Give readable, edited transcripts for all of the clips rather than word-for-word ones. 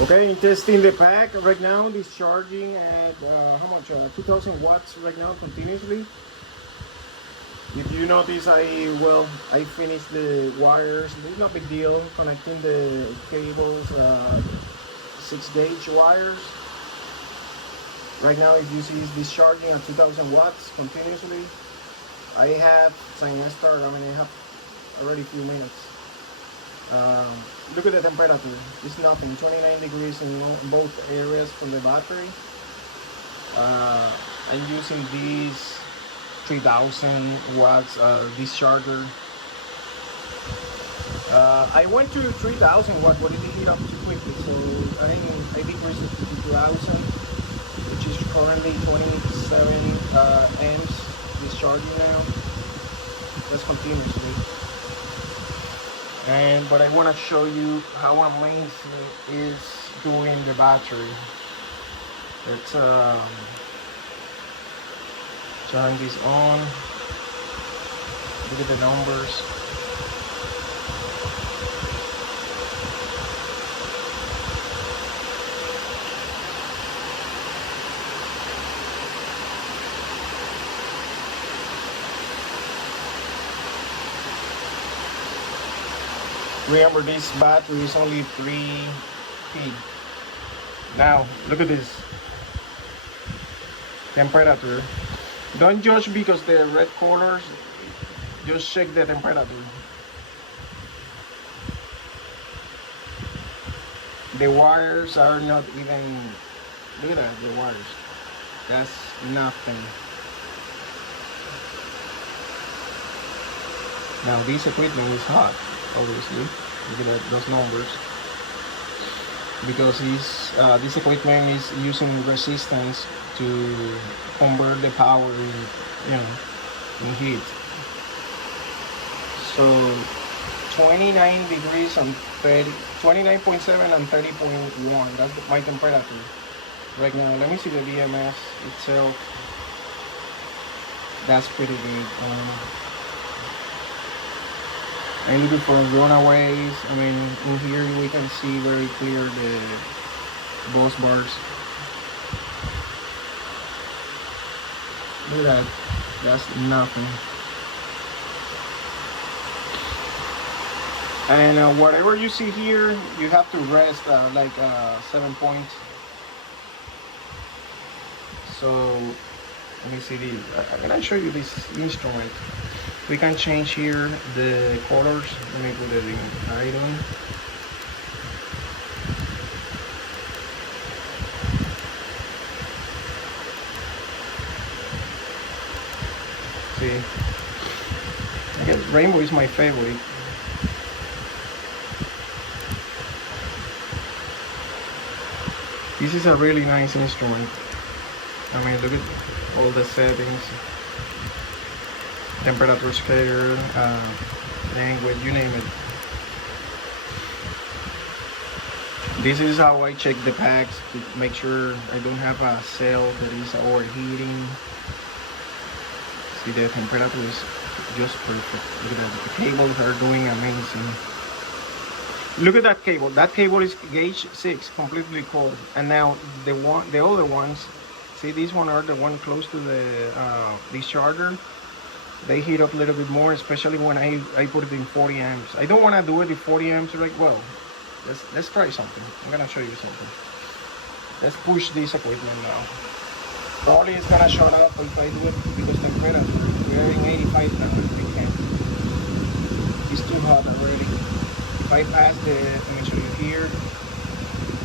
Okay, testing the pack right now, discharging at how much? 2000 watts right now continuously. If you notice, I finished the wires. It's no big deal connecting the cables, 6 gauge wires. Right now, if you see, it's discharging at 2000 watts continuously. I have since I started. I have already a few minutes. Look at the temperature. It's nothing. 29 degrees in both areas from the battery. I'm using these 3000 watts discharger. I went to 3000 watt, but it heat up too quickly, so I decreased it to 2000, which is currently 27 amps discharging now. That's continuously. But I want to show you how amazing is doing the battery. Let's turn this on. Look at the numbers. Remember, this battery is only 3P. Now, look at this temperature. Don't judge because the red colors, just check the temperature. The wires are not even, look at that, the wires. That's nothing. Now this equipment is hot, obviously. Look at that, those numbers. Because this equipment is using resistance to convert the power in heat. So 29 degrees and 29.7 and 30.1. That's my temperature right now. Let me see the BMS itself. That's pretty good. I'm looking for runaways. In here we can see very clear the bus bars. Look at that. That's nothing. And whatever you see here, you have to rest 7 points. So let me see I'm gonna show you this instrument. We can change here the colors. Let me put it in item. See, I guess rainbow is my favorite. This is a really nice instrument. Look at all the settings. Temperature scale, language, you name it. This is how I check the packs to make sure I don't have a cell that is overheating. See, the temperature is just perfect. Look at that, the cables are doing amazing. Look at that cable. That cable is gauge 6, completely cold. And now the other ones, see, these one are the one close to the discharger. They heat up a little bit more, especially when I put it in 40 amps. I don't want to do it in 40 amps. Like, well, let's try something. I'm gonna show you something. Let's push this equipment now. Probably it's gonna shut up if I do it because the temperature, we're in 85 now. It's too hot already. If I pass let me show you here,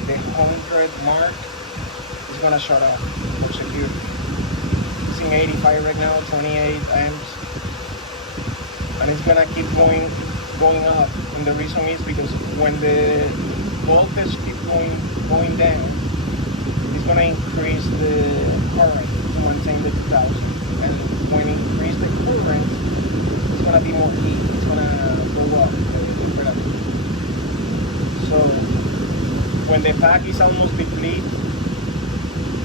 the 100 mark, it's gonna shut off for security. It's in 85 right now, 28 amps. And it's gonna keep going up, and the reason is because when the voltage keeps going down, it's gonna increase the current to maintain the 2000, and when it increases the current, it's gonna be more heat. It's gonna go up the temperature. So when the pack is almost depleted,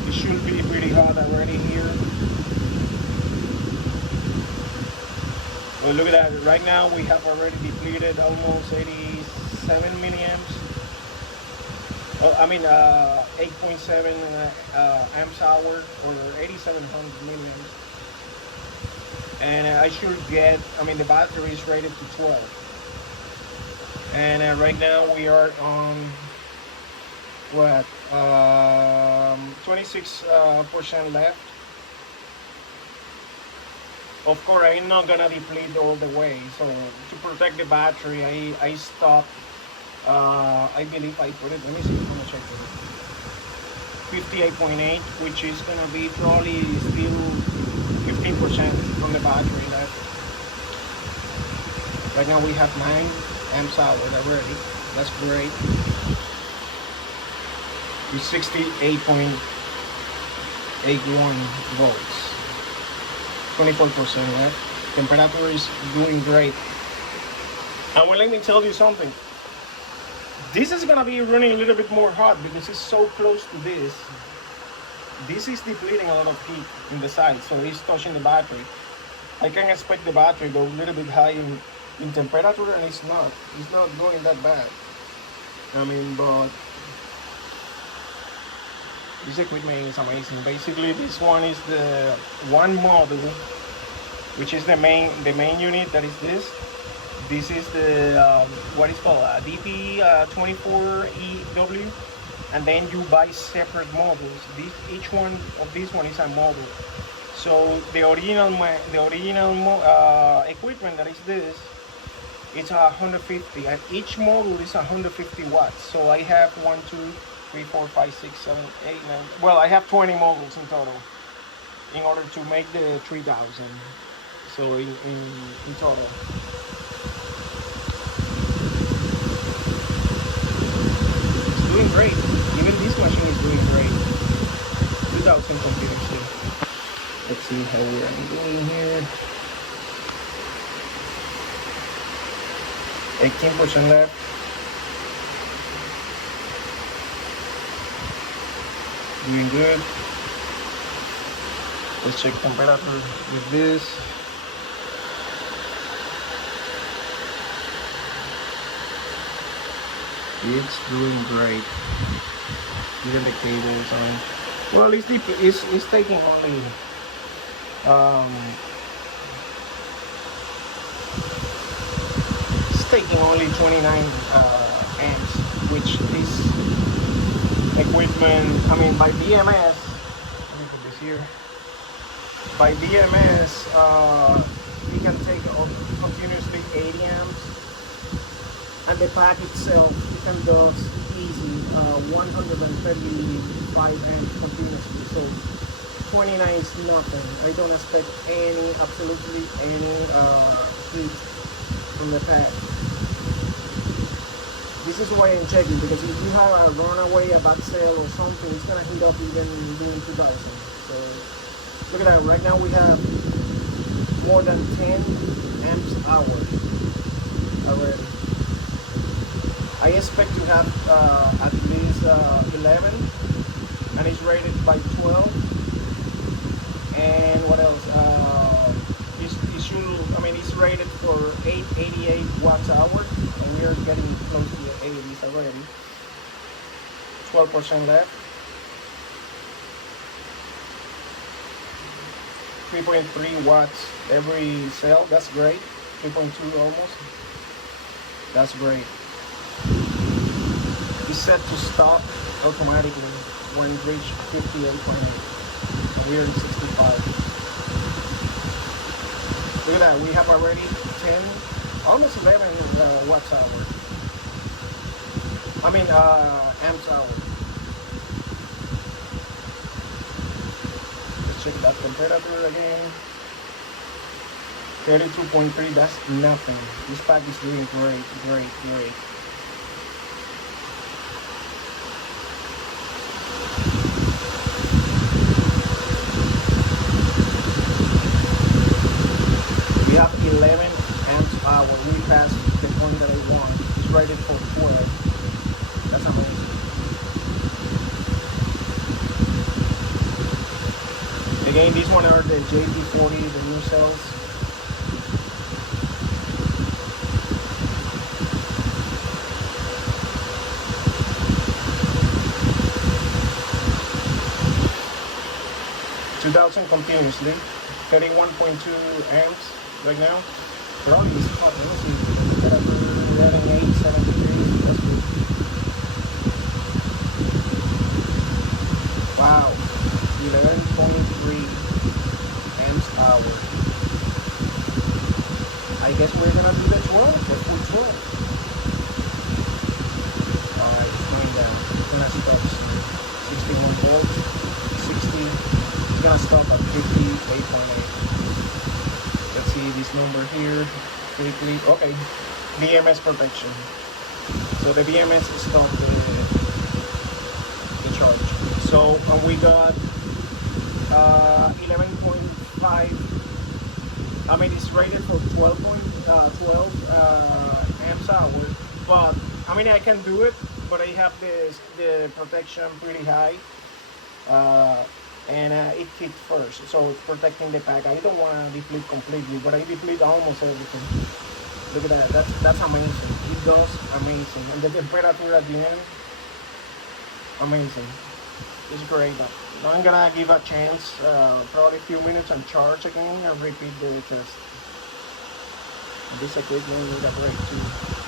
it should be pretty hot already here. Well, look at that. Right now we have already depleted almost 87 milliamps. I mean 8.7 amps hour or 8700 milliamps. And I should get, I mean the battery is rated to 12. And right now we are on what 26% left. Of course, I'm not gonna deplete all the way, so to protect the battery I stopped. I believe I put it, let me see, I'm gonna check it, 58.8, which is gonna be probably still 15% from the battery left. Right now we have 9 amps hour already, that's great. It's 68.81 volts, 24% left. Temperature is doing great. And well, let me tell you something. This is gonna be running a little bit more hot because it's so close to this. This is depleting a lot of heat in the side, so it's touching the battery. I can expect the battery to go a little bit high in temperature, and it's not going that bad. I mean, but this equipment is amazing. Basically, this one is the one model, which is the main unit. That is this. This is the what is called a DP24EW, and then you buy separate models. Each one of these one is a model. So the original equipment that is this, it's 150, and each model is 150 watts. So I have 1, 2, 3, 4, 5, 6, 7, 8, 9. Well, I have 20 models in total in order to make the 3000. So in total. Doing great. Even this machine is doing great. 2000 computers here. Let's see how we're doing here. 18% left. Doing good. Let's check temperature with this. It's doing great. Even the cables on. Well, it's taking only it's taking only 29 amps, which is equipment. I mean, by BMS. Let me put this here. By BMS, we can take continuously 80 amps. And the pack itself, you can do easy 135 amps continuously. So 29 is nothing. I don't expect absolutely any heat from the pack. This is why I'm checking, because if you have a runaway, a bad cell or something, it's gonna heat up even doing 2000. So look at that. Right now we have more than 10 amps hour already. I expect to have at least 11, and it's rated by 12. And what else? It's rated for 888 watts hour, and we are getting close to the 80s already. 12% left. 3.3 watts every cell. That's great. 3.2 almost. That's great. It's set to stop automatically when it reaches 58.8. And we are in 65. Look at that, we have already 10, almost 11 watts hour. I mean amps hour. Let's check that temperature again. 32.3, that's nothing. This pack is doing great, great, great. We have 11 amps hour. We passed the point that I want. It's rated for 12. That's amazing. Again, these one are the JP40, the new cells. 2000 continuously, 31.2 amps right now. But only this hot. Let me see. 11.873. That's good. Wow. 11.3 amps hour. I guess we're gonna do the 12, the full 12. Alright, it's going down. It's gonna stop 61 volts, 60. It's gonna stop at 58.8. Let's see this number here quickly. Okay, BMS protection. So the BMS stopped the charge. So we got 11.5. I mean, it's rated for 12 amps hour, but I mean I can do it, but I have the protection pretty high, and it hit first, so it's protecting the pack. I don't want to deplete completely, but I deplete almost everything. Look at that. That's amazing. It does amazing, and the temperature at the end, amazing. It's great. Now I'm gonna give a chance, probably a few minutes, and charge again and repeat the test. This equipment need a break too.